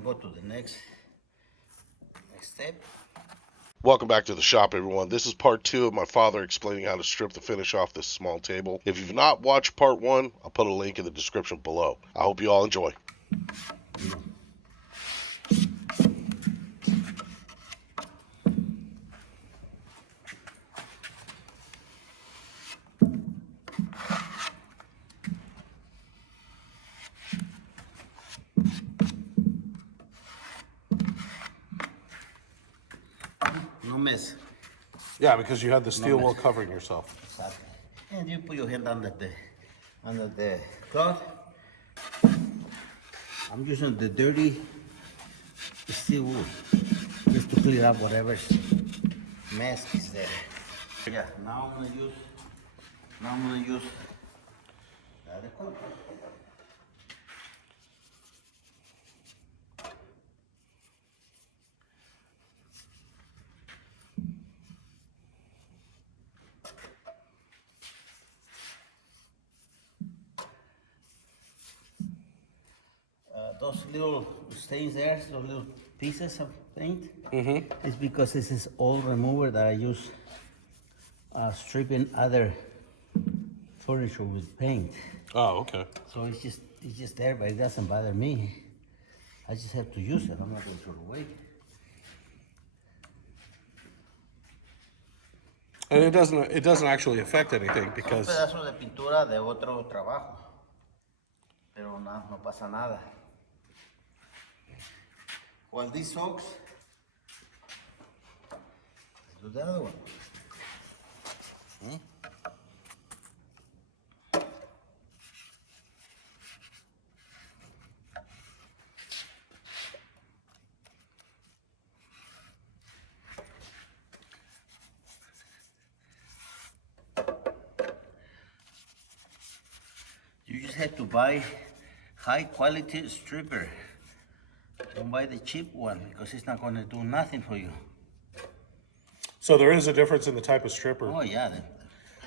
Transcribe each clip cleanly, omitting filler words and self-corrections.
gonna go to the next step. Welcome back to the shop, everyone. This is part 2 of my father explaining how to strip the finish off this small table. If you've not watched part 1, I'll put a link in the description below. I hope you all enjoy. No mess. Yeah, because you had the steel wool covering yourself. Exactly. And you put your hand under the cloth. I'm using the dirty steel wool just to clear up whatever mess is there. Yeah, now I'm gonna use the other color. Those little stains there, those little pieces of paint, is because this is old remover that I use stripping other furniture with paint. Oh, okay. So it's just there, but it doesn't bother me. I just have to use it. I'm not going to throw it away. And it doesn't actually affect anything because... Un pedazo de pintura de otro trabajo, pero no pasa nada. While this soaks, do the other one. You just have to buy high quality stripper. Don't buy the cheap one because it's not going to do nothing for you. So there is a difference in the type of stripper. Oh yeah,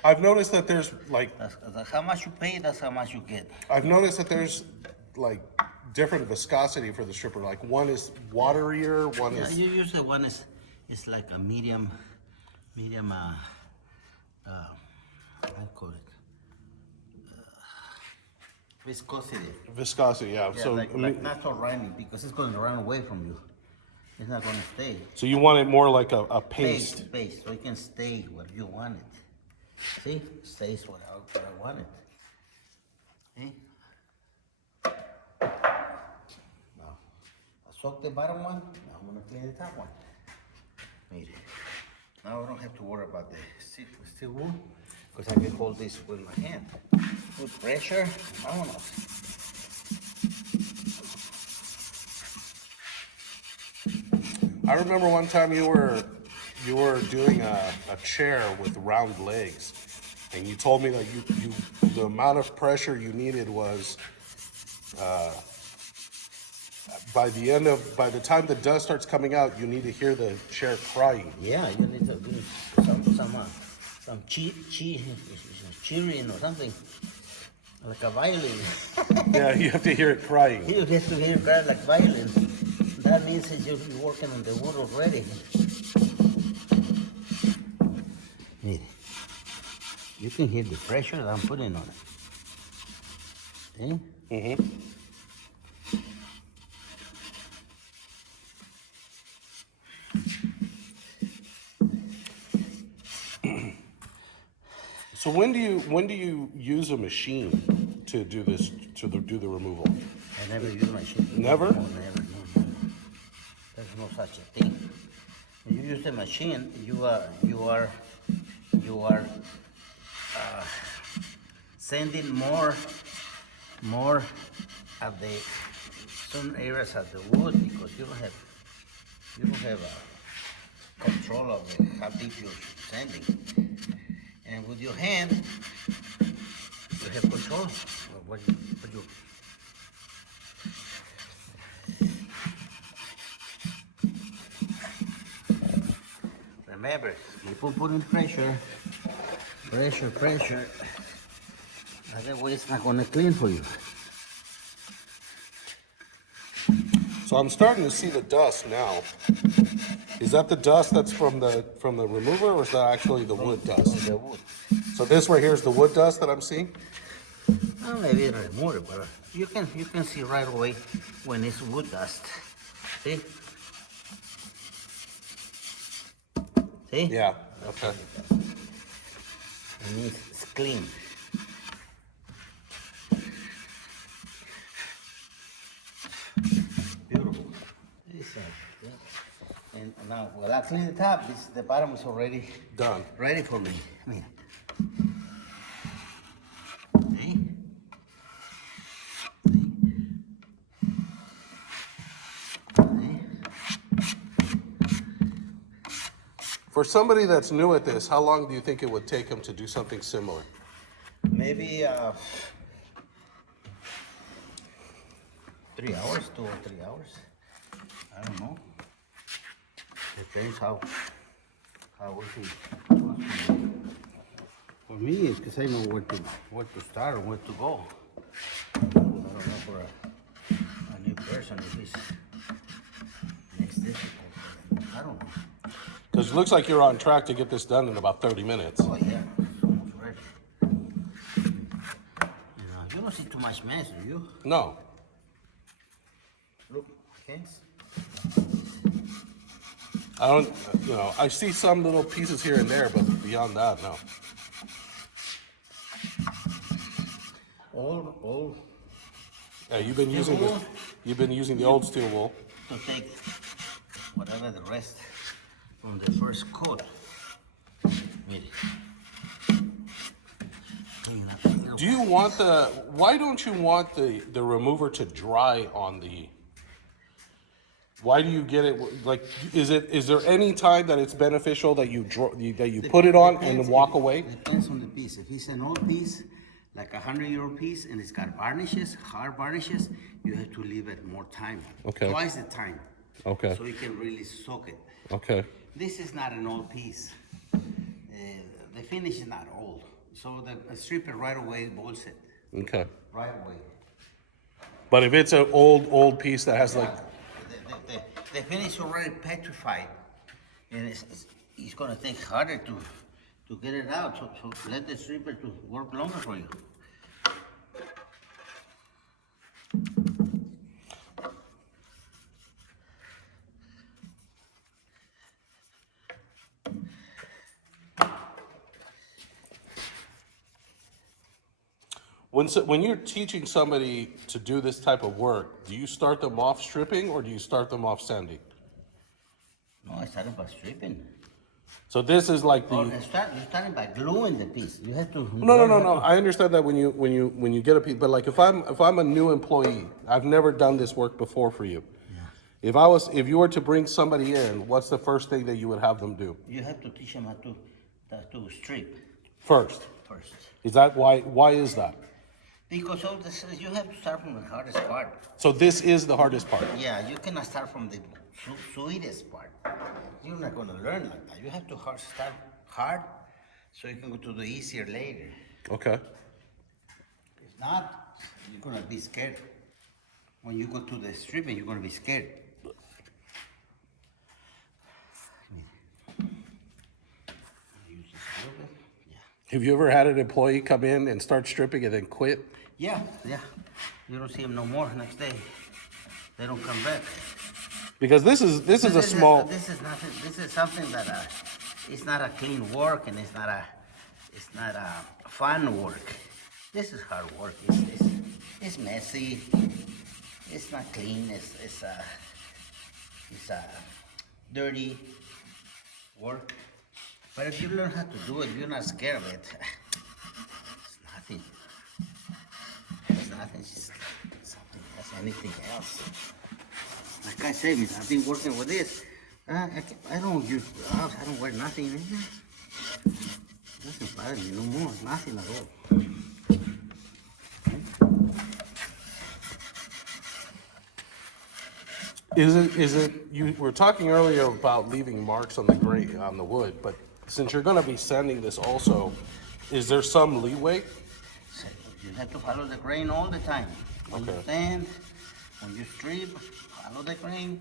I've noticed that there's like... that's how much you pay, that's how much you get. I've noticed that there's like different viscosity for the stripper. Like one is waterier, one is... You use the one is like a medium, I call it viscosity. Viscosity, yeah. Yeah, So like not so running because it's going to run away from you. It's not going to stay. So you want it more like a paste. Paste, so it can stay where you want it. See, it stays where I want it. See? Now, I soak the bottom one. Now I'm going to clean the top one. Made it. Now I don't have to worry about the steel wool because I can hold this with my hand. Put pressure. Vámonos. I remember one time you were doing a chair with round legs, and you told me that the amount of pressure you needed was by the time the dust starts coming out, you need to hear the chair crying. Yeah, you need some cheering or something, like a violin. Yeah, you have to hear it crying. You have to hear it cry like violin. That means that you're working on the wood already. You can hear the pressure that I'm putting on it. See? Mm-hmm. So when do you use a machine to do this, to do the removal? I never use a machine. Never? No, never. No. There's no such a thing. When you use the machine, you are sending more of the some areas of the wood because you don't have control of how deep you're sending. And with your hand, you have control of what you remember, keep on putting pressure. Otherwise, it's not going to clean for you. So I'm starting to see the dust now. Is that the dust that's from the remover, or is that actually the wood dust? The wood. So this right here is the wood dust that I'm seeing? Maybe remove it, but you can see right away when it's wood dust. See? See? Yeah, okay. And it's clean. Beautiful. Yeah. And now, when I clean the top, the bottom is already Done. ready for me. Mira. See? For somebody that's new at this, how long do you think it would take them to do something similar? Maybe 3 hours, 2 or 3 hours. I don't know. Depends how we can. For me, it's because I know where to start or where to go. I don't know for a new person if it's difficult. I don't know. Because it looks like you're on track to get this done in about 30 minutes. Oh yeah, it's almost ready. You don't see too much mess, do you? No. Look, okay. I don't, I see some little pieces here and there, but beyond that, no. All Yeah, you've been using the old steel wool. to take whatever the rest from the first coat. Do you want why don't you want the remover to dry on the, why do you get it, like, is there any time that it's beneficial that you put it on and walk away? Depends on the piece. If it's an old piece, like 100-year-old piece, and it's got varnishes, hard varnishes, you have to leave it more time. Okay. Twice the time. Okay. So you can really soak it. Okay. This is not an old piece. The finish is not old. So the stripper right away bolts it. Okay. Right away. But if it's an old piece that has like, The finish already petrified, and it's gonna take harder to get it out. So let the stripper to work longer for you. when you're teaching somebody to do this type of work, do you start them off stripping or do you start them off sanding? No, I started by stripping. So this is like You're starting by gluing the piece. You have to. No. I understand that when you get a piece, but like if I'm a new employee, I've never done this work before for you. Yeah. If you were to bring somebody in, what's the first thing that you would have them do? You have to teach them how to strip First. first. Is that why is that? Because all this, you have to start from the hardest part. So this is the hardest part. Yeah, you cannot start from the sweetest part. You're not going to learn like that. You have to start hard so you can go to the easier later. Okay. If not, you're going to be scared. When you go to the stripping, you're going to be scared. Use this a little bit. Yeah. Have you ever had an employee come in and start stripping and then quit? Yeah. You don't see them no more next day. They don't come back. Because this is a small. This is nothing. This is something that it's not a clean work, and it's not a fun work. This is hard work. It's messy. It's not clean. It's dirty work. But if you learn how to do it, you're not scared of it. It's nothing. It's nothing. It's just something as anything else. Like I said, I've been working with this. I don't use gloves. I don't wear nothing in here. Doesn't bother me no more. Nothing at all. Is it you were talking earlier about leaving marks on the wood, but since you're gonna be sanding this also, is there some leeway? So you have to follow the grain all the time. Okay. Understand? when you strip, follow the grain.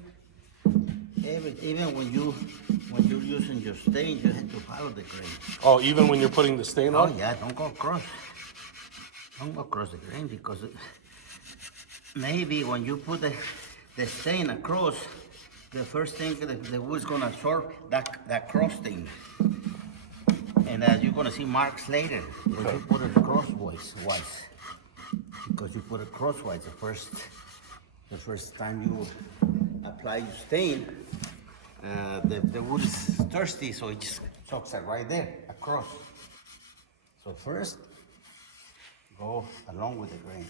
Even when you're using your stain, you have to follow the grain. Oh, even when you're putting the stain Oh on? yeah, don't go across. Don't go across the grain because maybe when you put the stain across, the first thing the wood's gonna absorb that cross stain. And you're gonna see marks later when you put it crosswise. Because you put it crosswise the first time you apply your stain, the wood is thirsty, so it just soaks it right there across. So first, go along with the grain.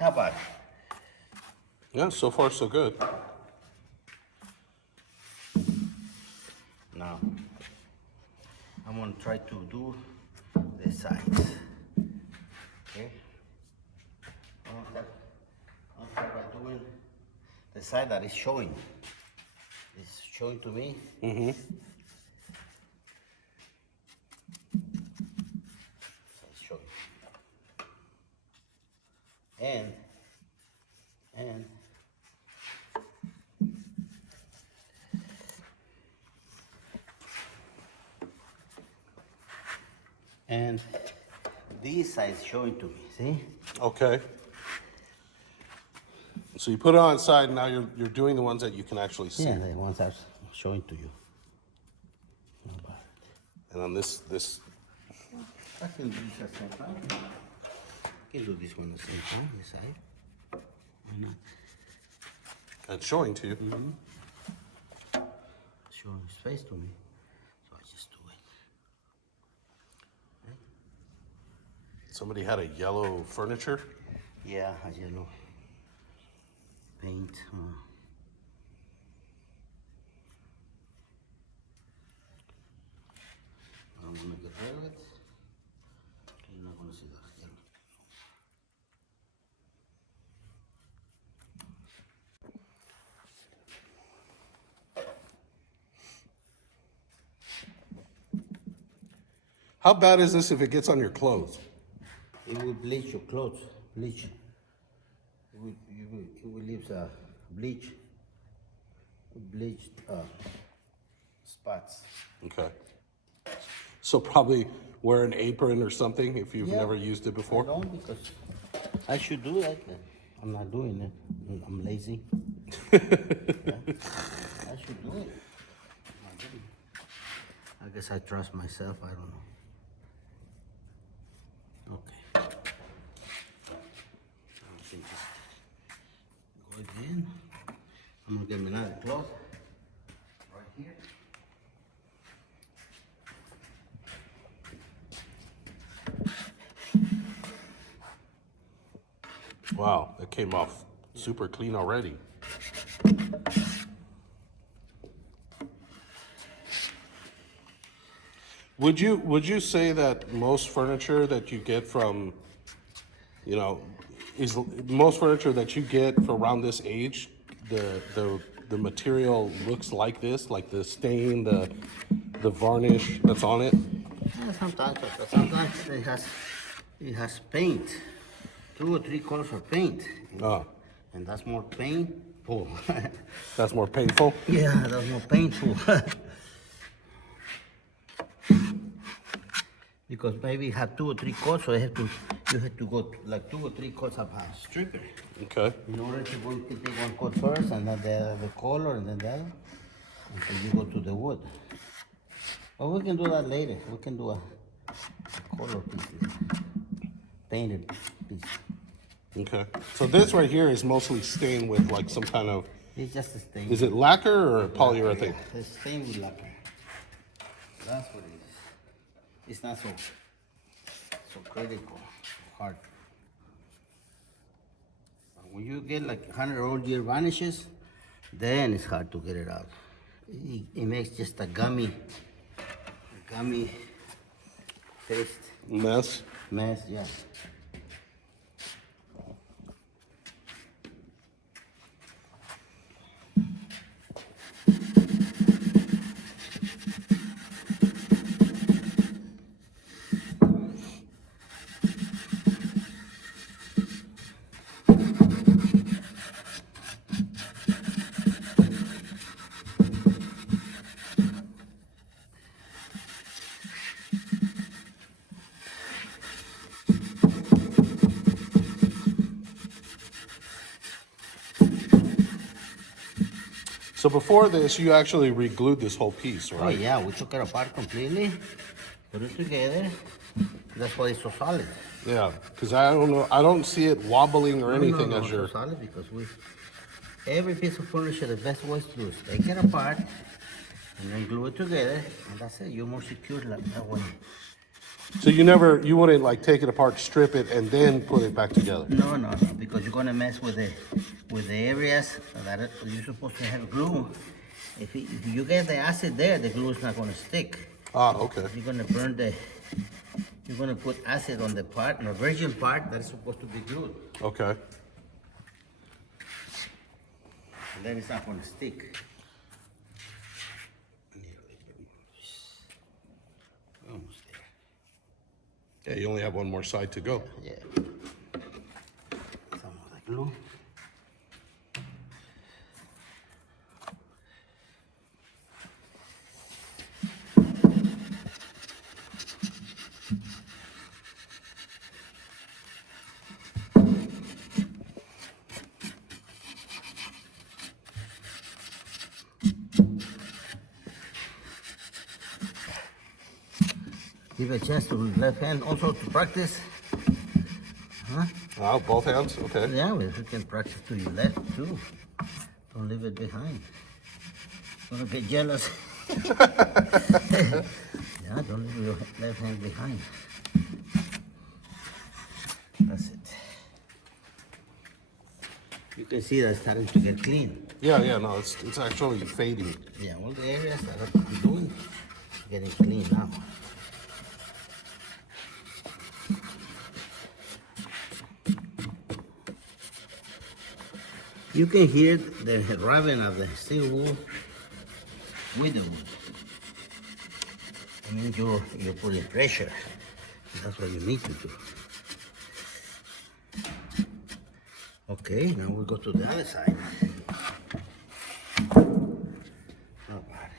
How about it? Yeah, so far so good. Now, I'm gonna try to do the sides. Okay? I'll start by doing the side that is showing. It's showing to me. Mm-hmm. It's showing. And this side is showing to me, see? Okay. So you put it on side, and now you're doing the ones that you can actually see. Yeah, the ones I'm showing to you. And on this, I can do this at the same time. I can do this one at the same time, this side. Why not? it's showing to you. Showing his face to me. So I just do it. Somebody had a yellow furniture. Yeah, a yellow paint. I'm gonna get rid of it. You're not gonna see that yellow. How bad is this if it gets on your clothes? It will bleach your clothes. Bleach. It will leave bleached spots. Okay. So probably wear an apron or something if you've Yeah. never used it before. I don't because I should do that. I'm not doing it. I'm lazy. Yeah. I should do it. I'm not doing it. I guess I trust myself. I don't know. Okay. I think just go again. I'm gonna get me another cloth right here. Wow, that came off super clean already. Would you say that most furniture that you get from, is most furniture that you get for around this age, the material looks like this, like the stain, the varnish that's on it? Yeah, sometimes it has paint, 2 or 3 colors of paint, Oh, and that's more painful. that's more painful? Yeah, that's more painful. Because maybe you have 2 or 3 coats, so you have to go like 2 or 3 coats of a stripper. Okay. In order to go, you can take 1 coat first, and then the color, and then the other, until you go to the wood. But we can do that later. We can do a color piece, painted piece. Okay. So this right here is mostly stained with like some kind of, It's just a stain. is it lacquer or polyurethane? Yeah, it's stained with lacquer. That's what it is. It's not so critical, hard. When you get like 100-old year vanishes, then it's hard to get it out. It makes just a gummy paste Mess. mess, yeah. So before this, you actually re-glued this whole piece, Oh right? yeah, we took it apart completely, put it together. That's why it's so solid. Yeah, because I don't know, I don't see it wobbling or anything No, as it's you're. so solid because every piece of furniture, the best way to do is take it apart and then glue it together, and that's it. You're more secure that way. So you wouldn't like take it apart, strip it, and then put it back together. No, because you're gonna mess with the areas that you're supposed to have glue. If you get the acid there, the glue is not gonna stick. Ah, okay. You're gonna you're gonna put acid on the part, the virgin part that is supposed to be glued, Okay. and then it's not gonna stick. Almost there. Yeah, you only have one more side to go. Yeah. Some of the glue. Give a chance to left hand also to practice. Oh, both hands? Okay. Yeah, well, you can practice to your left too. Don't leave it behind. Gonna get jealous. Yeah, don't leave your left hand behind. That's it. You can see that it's starting to get clean. Yeah, no, it's actually fading. Yeah, all the areas that I'm doing, getting clean now. You can hear the rubbing of the steel wool with the wood. I mean, you're putting pressure. That's what you need to do. Okay, now we go to the other side. Not bad.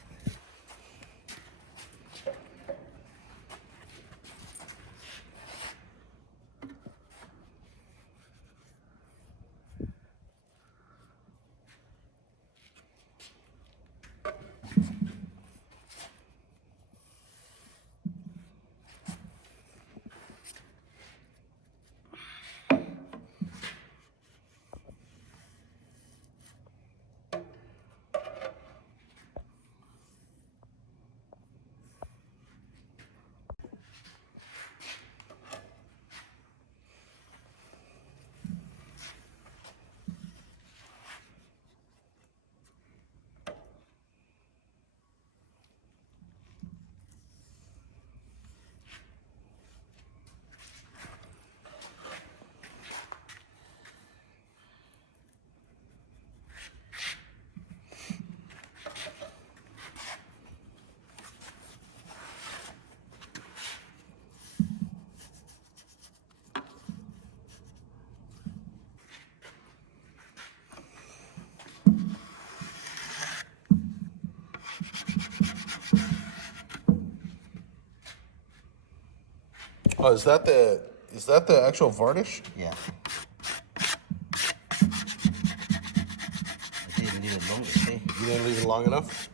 Oh, is that the actual varnish? Yeah. I didn't leave it long, see? You didn't leave it long enough?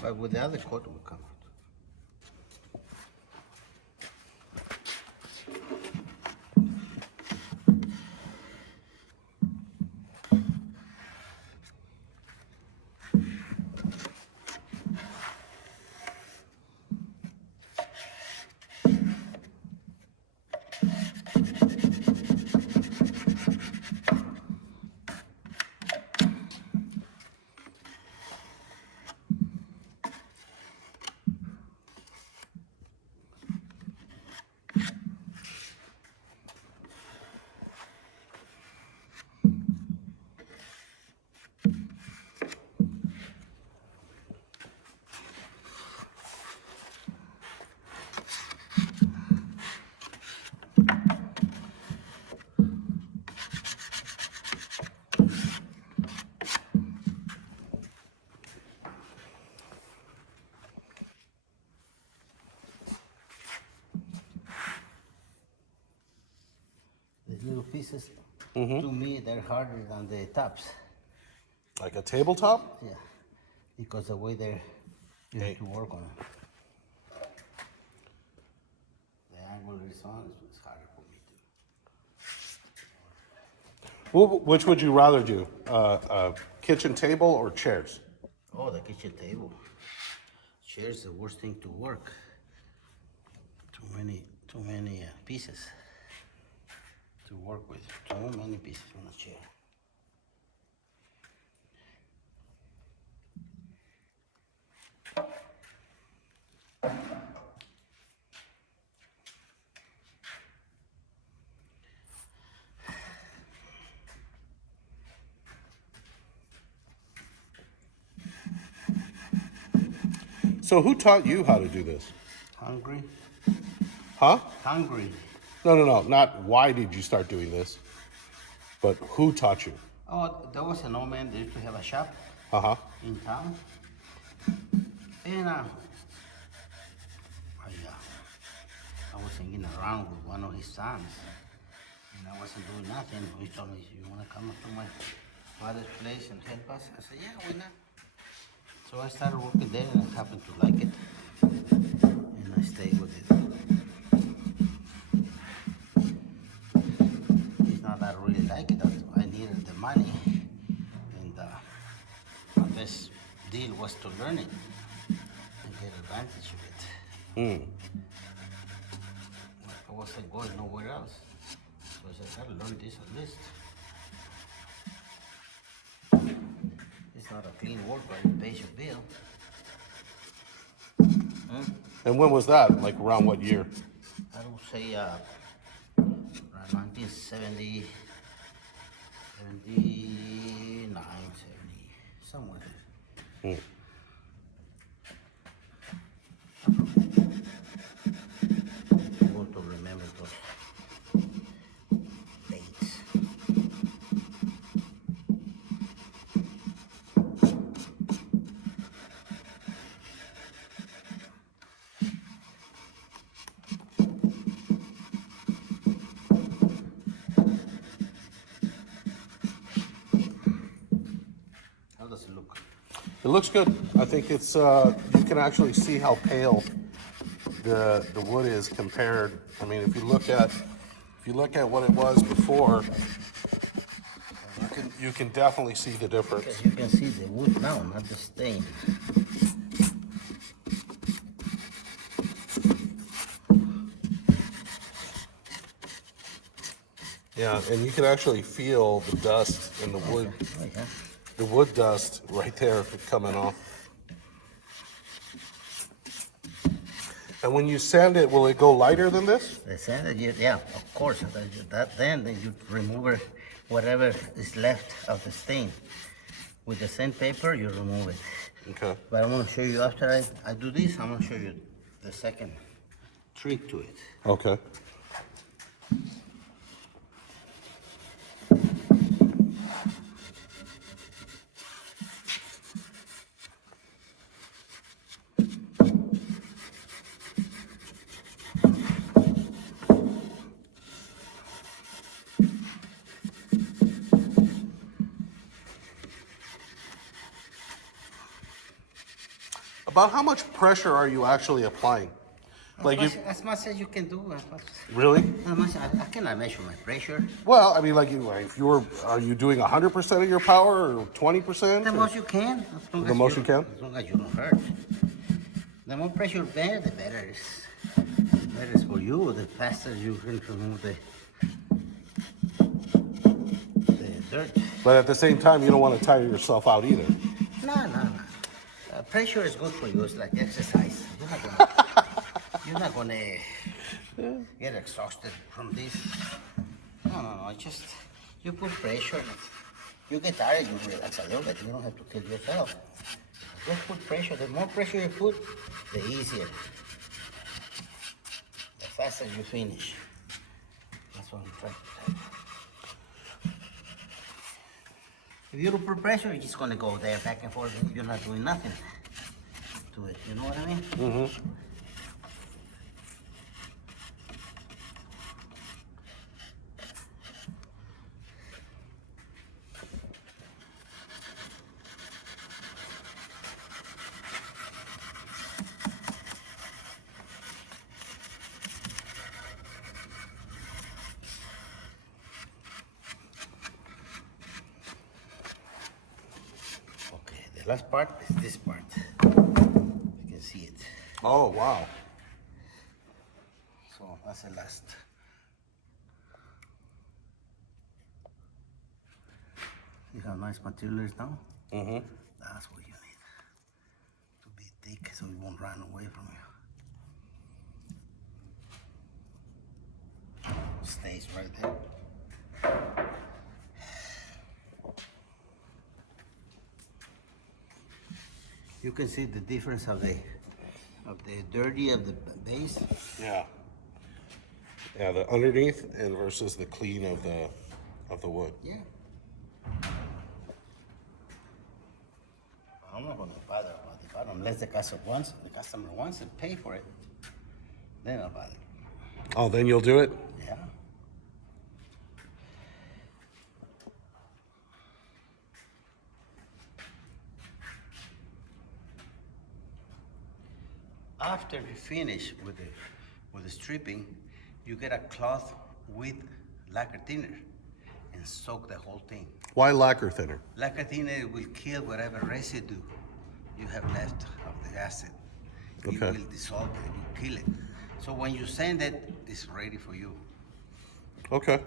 But with the other coat will come out. little pieces, to me, they're harder than the tops. Like a tabletop? Yeah, because the way you have to work on it. The angle is on is harder for me to. Which would you rather do? Kitchen table or chairs? Oh, the kitchen table. Chair's the worst thing to work. Too many pieces to work with. Too many pieces on a chair. So who taught you how to do this? Hungry? Huh? Hungry. No. Not why did you start doing this, but who taught you? Oh, there was an old man that used to have a shop in town. And I was hanging around with one of his sons. And I wasn't doing nothing. He told me, you want to come up to my father's place and help us? I said, yeah, why not? So I started working there and I happened to like it. And I stayed with it. It's not that I really like it. I needed the money. And my best deal was to learn it and get advantage of it. I wasn't going nowhere else. So I said, I gotta learn this at least. It's not a clean work, but it pays your bill. And when was that? Like around what year? I would say around 1970, 79, 70, somewhere. I want to remember those dates. How does it look? It looks good. I think it's you can actually see how pale the wood is compared. I mean, if you look at what it was before, you can definitely see the difference. Because you can see the wood now, not the stain. Yeah, and you can actually feel the dust in the wood. Oh, yeah. The wood dust right there coming off. And when you sand it, will it go lighter than this? The sand, yeah, of course. Then you remove whatever is left of the stain. With the sandpaper, you remove it. Okay. But I'm going to show you after I do this, I'm going to show you the second trick to it. Okay. About how much pressure are you actually applying? As much as you can do. Really? I cannot measure my pressure. Well, I mean, are you doing 100% of your power or 20%? The most you can. The most you can? As long as you don't hurt. The more pressure there, the better it is. The better it's for you. The faster you can remove the dirt. But at the same time, you don't want to tire yourself out either. No. Pressure is good for you. It's like exercise. You're not gonna get exhausted from this. No. Just you put pressure. You get tired, you relax a little bit. You don't have to kill yourself. Just put pressure. The more pressure you put, the easier. The faster you finish. That's what I'm trying to tell you. If you don't put pressure, you're just gonna go there back and forth. You're not doing nothing to it. You know what I mean? Mm-hmm. The last part is this part. You can see it. Oh, wow. So that's the last. You have nice materials now? Mm-hmm. That's what you need. To be thick so it won't run away from you. Stays right there. You can see the difference of the dirty of the base. Yeah. Yeah, the underneath and versus the clean of the wood. Yeah. I'm not gonna bother about the bottom unless the customer wants to pay for it. Then I'll bother. Oh, then you'll do it? Yeah. After you finish with the stripping, you get a cloth with lacquer thinner and soak the whole thing. Why lacquer thinner? Lacquer thinner will kill whatever residue you have left of the acid. It Okay. will dissolve it, it will kill it. So when you send it, it's ready for you. Okay.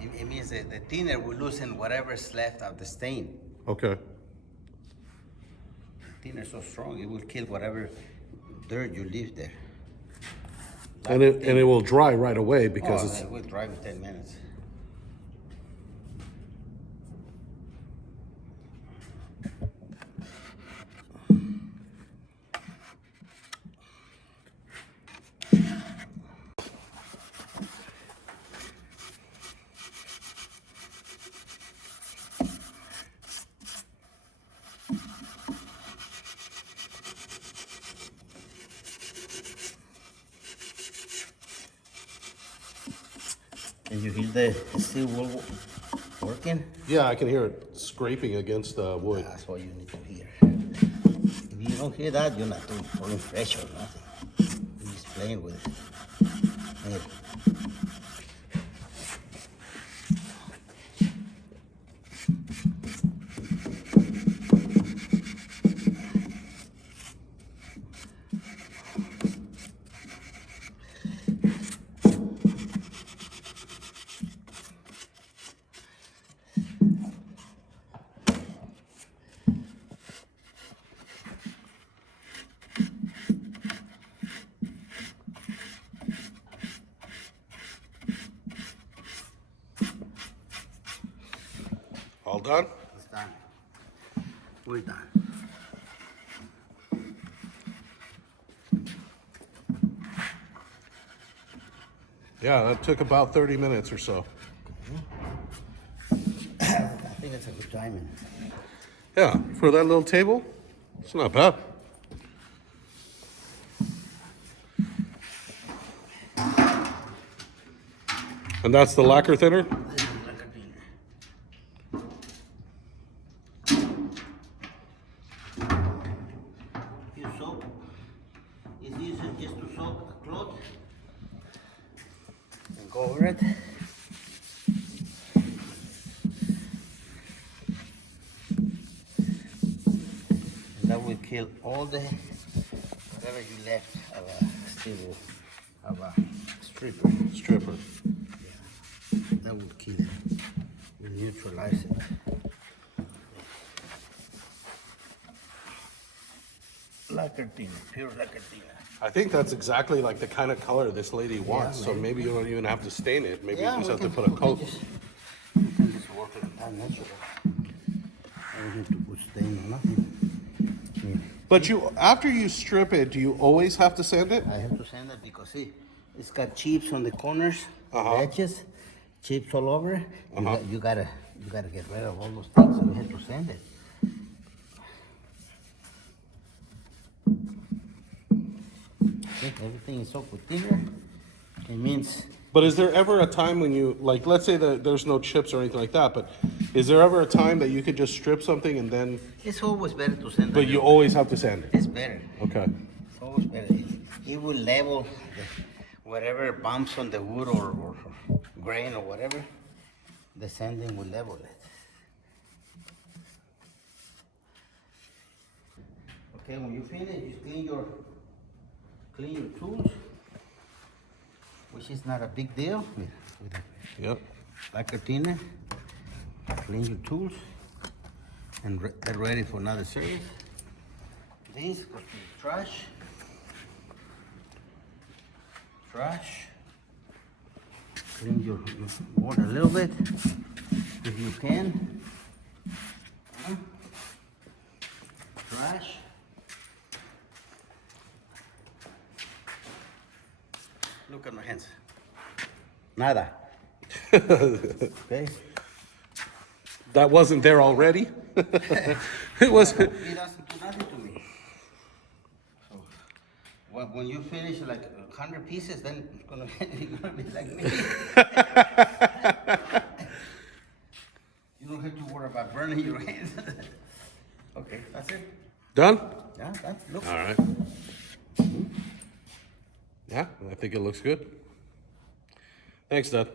It means that the thinner will loosen whatever's left of the stain. Okay. The thinner is so strong, it will kill whatever dirt you leave there. And it will dry right away because it's it will dry in 10 minutes. Can you hear the steel wool working? yeah, I can hear it scraping against the wood. That's what you need to hear. If you don't hear that, you're not doing pulling pressure or nothing. You're just playing with it. Here. All done? It's done. We're done. Yeah, that took about 30 minutes or so. I think it's a good timing. Yeah, for that little table, it's not bad. And that's the lacquer thinner? This is like a dinner. You soak. It's easier just to soak a cloth and go over it. And that will kill all the whatever you left of a steel of a stripper. Stripper. That will kill it. Will neutralize it. Lacquer thinner, pure lacquer thinner. I think that's exactly like the kind of color this lady wants, so man. maybe you don't even have to stain it. Maybe Yeah, you just we have to can- put a we can coat. We can just work it that natural. I don't need to put stain or nothing. But after you strip it, do you always have to sand it? I have to sand it because see, it's got chips on the corners, the Uh-huh. edges, chips all over. Uh-huh. You gotta get rid of all those things, so you have to sand it. Okay, everything is soaked with thinner. It means But is there ever a time when you, like, let's say that there's no chips or anything like that, but is there ever a time that you could just strip something and then, it's always better to sand it. but you always have to sand it? It's better. Okay. It's always better. It will level whatever bumps on the wood or grain or whatever. The sanding will level it. Okay, when you finish, you clean your tools, which is not a big deal. With a Yep. lacquer thinner, clean your tools, and get ready for another service. This goes to the trash. Clean your board a little bit, if you can. Trash. Look at my hands. Nada. Okay. That wasn't there already? It was. He doesn't do nothing to me. So when you finish like 100 pieces, then it's gonna, you're gonna be like me. You don't have to worry about burning your hands. Okay, that's it. Done? Yeah, that's look. All right. Yeah, I think it looks good. Thanks, Dad.